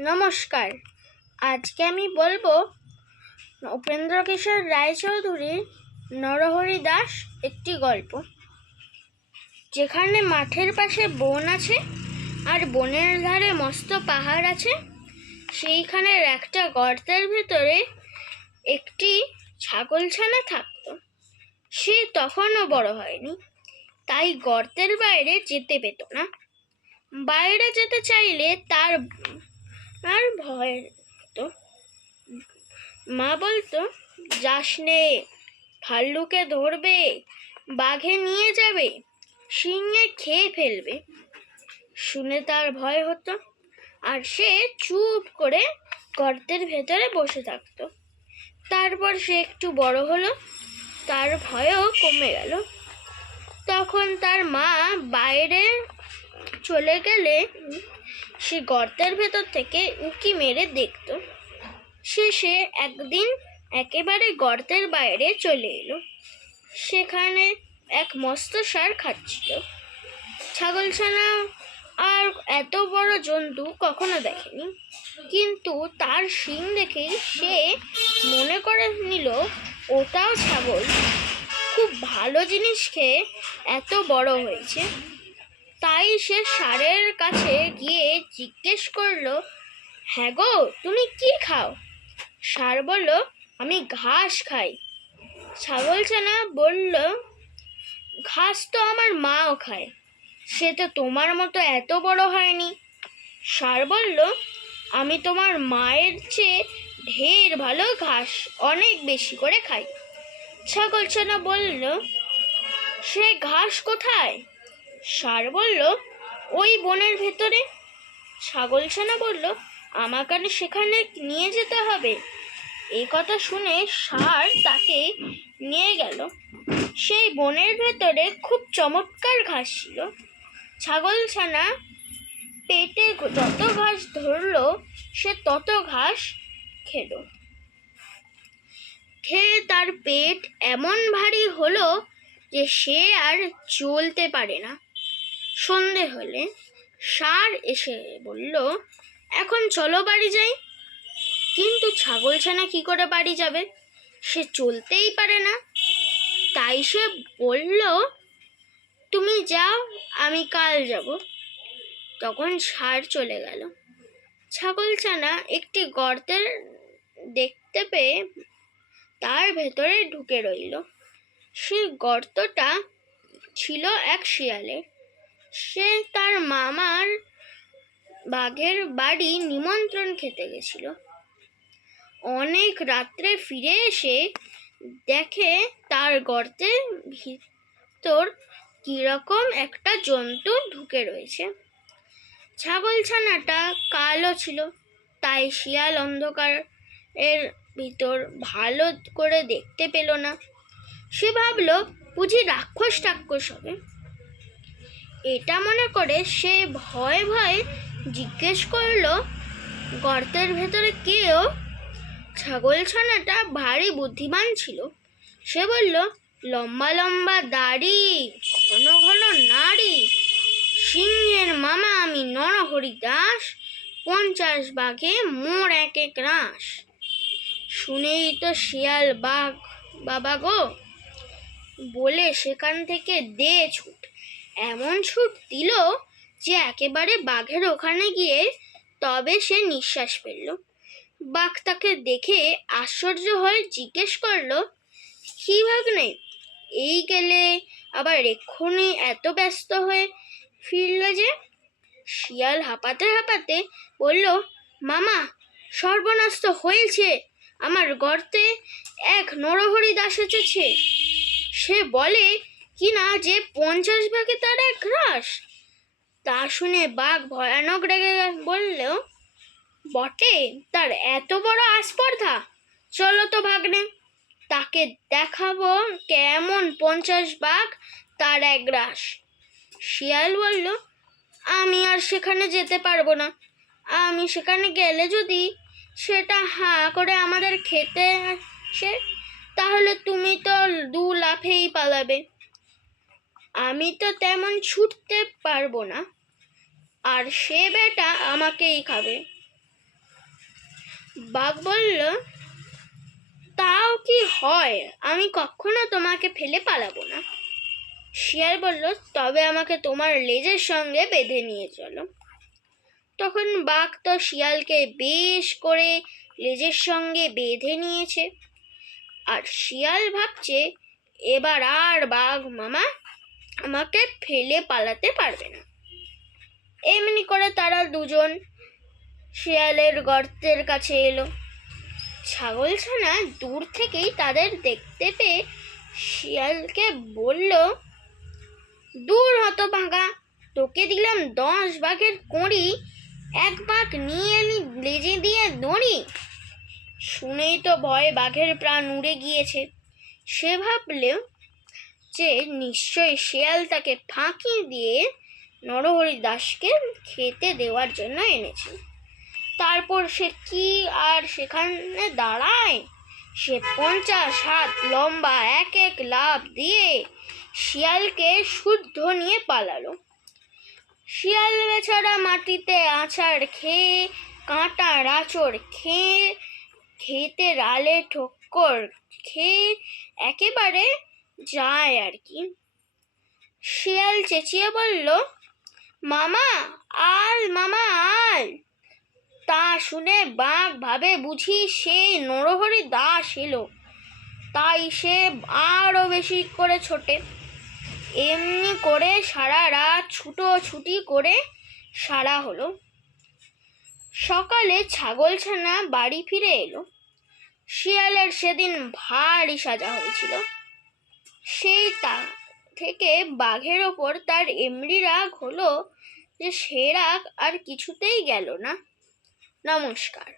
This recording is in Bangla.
নমস্কার। আজকে আমি বলব উপেন্দ্র কিশোর রায়চৌধুরীর নরহরি দাস একটি গল্প। যেখানে মাঠের পাশে বন আছে আর বনের ধারে মস্ত পাহাড় আছে। সেইখানের একটা গর্তের ভেতরে একটি ছাগলছানা থাকতো। সে তখনও বড় হয়নি, তাই গর্তের বাইরে যেতে পেত না। বাইরে যেতে চাইলে তার আর ভয় তো। মা বলতো, যাস নে, ভাল্লুকে ধরবে, বাঘে নিয়ে যাবে সিংহে খেয়ে ফেলবে। শুনে তার ভয় হতো আর সে চুপ করে গর্তের ভেতরে বসে থাকতো। তারপর সে একটু বড় হলো, তার ভয়ও কমে গেল। তখন তার মা বাইরে চলে গেলে সে গর্তের ভেতর থেকে উকি মেরে দেখতো। শেষে একদিন একেবারে গর্তের বাইরে চলে এলো। সেখানে এক মস্ত সার খাচ্ছিল। ছাগলছানা আর এত বড় জন্তু কখনো দেখেনি। কিন্তু তার শিং দেখেই সে মনে করে নিল, ওটাও ছাগল। খুব ভালো জিনিস খেয়ে এত বড় হয়েছে। তাই সে ষাঁড়ের কাছে গিয়ে জিজ্ঞেস করল হ্যাঁ গো, তুমি কি খাও? ষাঁড় বলল, আমি ঘাস খাই। ছাগলছানা বলল, ঘাস তো আমার মাও খায়, সে তো তোমার মতো এত বড় হয়নি। ষাঁড় বলল, আমি তোমার মায়ের চেয়ে ঢের ভালো ঘাস অনেক বেশি করে খাই। ছাগলছানা বলল, সে ঘাস কোথায়? ষাঁড় বলল ওই বনের ভেতরে। ছাগলছানা বলল আমাকে সেখানে নিয়ে যেতে হবে। এই কথা শুনে ষাঁড় তাকে নিয়ে গেল। সেই বনের ভেতরে খুব চমৎকার ঘাস ছিল। ছাগল ছানা পেটে যত ঘাস ধরলো, সে তত ঘাস খেলো। খেয়ে তার পেট এমন ভারী হলো যে সে আর চলতে পারে না। সন্ধে হলে ষাঁড় এসে বলল, এখন চলো বাড়ি যাই। কিন্তু ছাগল ছানা কি করে বাড়ি যাবে? সে চলতেই পারে না। তাই সে বলল, তুমি যাও, আমি কাল যাব। তখন সার চলে গেল। ছাগলছানা একটি গর্তের দেখতে পেয়ে তার ভেতরে ঢুকে রইল। সেই গর্তটা ছিল এক শিয়ালের। সে তার মামার বাঘের বাড়ি নিমন্ত্রণ খেতে গেছিল। অনেক রাত্রে ফিরে এসে দেখে তার গর্তের ভিতর কীরকম একটা জন্তু ঢুকে রয়েছে। ছাগলছানাটা কালো ছিল, তাই শিয়াল অন্ধকার এর ভিতর ভালো করে দেখতে পেল না। সে ভাবলো, বুঝি রাক্ষস টাক্ষস হবে। এটা মনে করে সে ভয়ে ভয়ে জিজ্ঞেস করল, গর্তের ভেতরে কেউ? ছাগলছানাটা ভারী বুদ্ধিমান ছিল। সে বলল, লম্বা লম্বা দাড়ি, ঘন ঘন নাড়ি, সিংহের মামা আমি নরহরি দাস, পঞ্চাশ বাঘে মোর এক এক রাস। শুনেই তো শিয়াল বাঘ, বাবা গো, বলে সেখান থেকে দে ছুট। এমন ছুট দিল যে একেবারে বাঘের ওখানে গিয়ে তবে সে নিঃশ্বাস ফেলল। বাঘ তাকে দেখে আশ্চর্য হয়ে জিজ্ঞেস করল, কি ভাগ্নে? এই গেলে আবার এক্ষুনি এত ব্যস্ত হয়ে ফিরল যে? শিয়াল হাঁপাতে হাঁপাতে বলল, মামা, সর্বনাশ তো হয়েছে। আমার গর্তে এক নরহরি দাস এসেছে। সে বলে কি না যে পঞ্চাশ ভাগে তার এক হ্রাস? তা শুনে বাঘ ভয়ানক রেগে বলল বটে, তার এত বড় আস্পর্ধা। চলো তো ভাগ্নে, তাকে দেখাবো কেমন পঞ্চাশ বাঘ তার এক গ্রাস শিয়াল বলল, আমি আর সেখানে যেতে পারব না। আমি সেখানে গেলে যদি সেটা হাঁ করে আমাদের খেতে আসে, তাহলে তুমি তো দু লাফেই পালাবে। আমি তো তেমন ছুটতে পারব না। আর সে বেটা আমাকেই খাবে। বাঘ বলল, তাও কি হয়? আমি কখনো তোমাকে ফেলে পালাবো না। শিয়াল বলল, তবে আমাকে তোমার লেজের সঙ্গে বেঁধে নিয়ে চলো। তখন বাঘ তো শিয়ালকে বেশ করে লেজের সঙ্গে বেঁধে নিয়েছে। আর শিয়াল ভাবছে, এবার আর বাঘ মামা আমাকে ফেলে পালাতে পারবে না। এমনি করে তারা দুজন শিয়ালের গর্তের কাছে এলো। ছাগলছানা দূর থেকেই তাদের দেখতে পেয়ে শিয়ালকে বলল, দূর হতো ভাঙা তোকে দিলাম দশ বাঘের কড়ি, এক বাঘ নিয়ে এলি লেজে দিয়ে দড়ি শুনেই তো ভয়ে বাঘের প্রাণ উড়ে গিয়েছে। সে ভাবলেও যে নিশ্চয়ই শিয়াল তাকে ফাঁকি দিয়ে নরহরি দাসকে খেতে দেওয়ার জন্য এনেছে। তারপর সে কি আর সেখানে দাঁড়ায়? সে পঞ্চাশ হাত লম্বা এক এক লাভ দিয়ে শিয়ালকে শুদ্ধ নিয়ে পালালো। শিয়াল বেচারা মাটিতে আছাড় খেয়ে, কাঁটা রাচড় খেয়ে খেতে রালে ঠক্কর খেয়ে একেবারে যায় আর কি শিয়াল চেঁচিয়ে বলল, মামা, আল মামা, আল। তা শুনে বাঘ ভাবে বুঝি সেই নরহরি দাস এলো। তাই সে আরও বেশি করে ছোটে। এমনি করে সারা রাত ছুটো ছুটি করে সারা হলো। সকালে ছাগলছানা বাড়ি ফিরে এলো। শিয়ালের সেদিন ভারী সাজা হয়েছিল। সেই তা থেকে বাঘের ওপর তার এমনি রাগ হলো যে সে রাগ আর কিছুতেই গেল না। নমস্কার।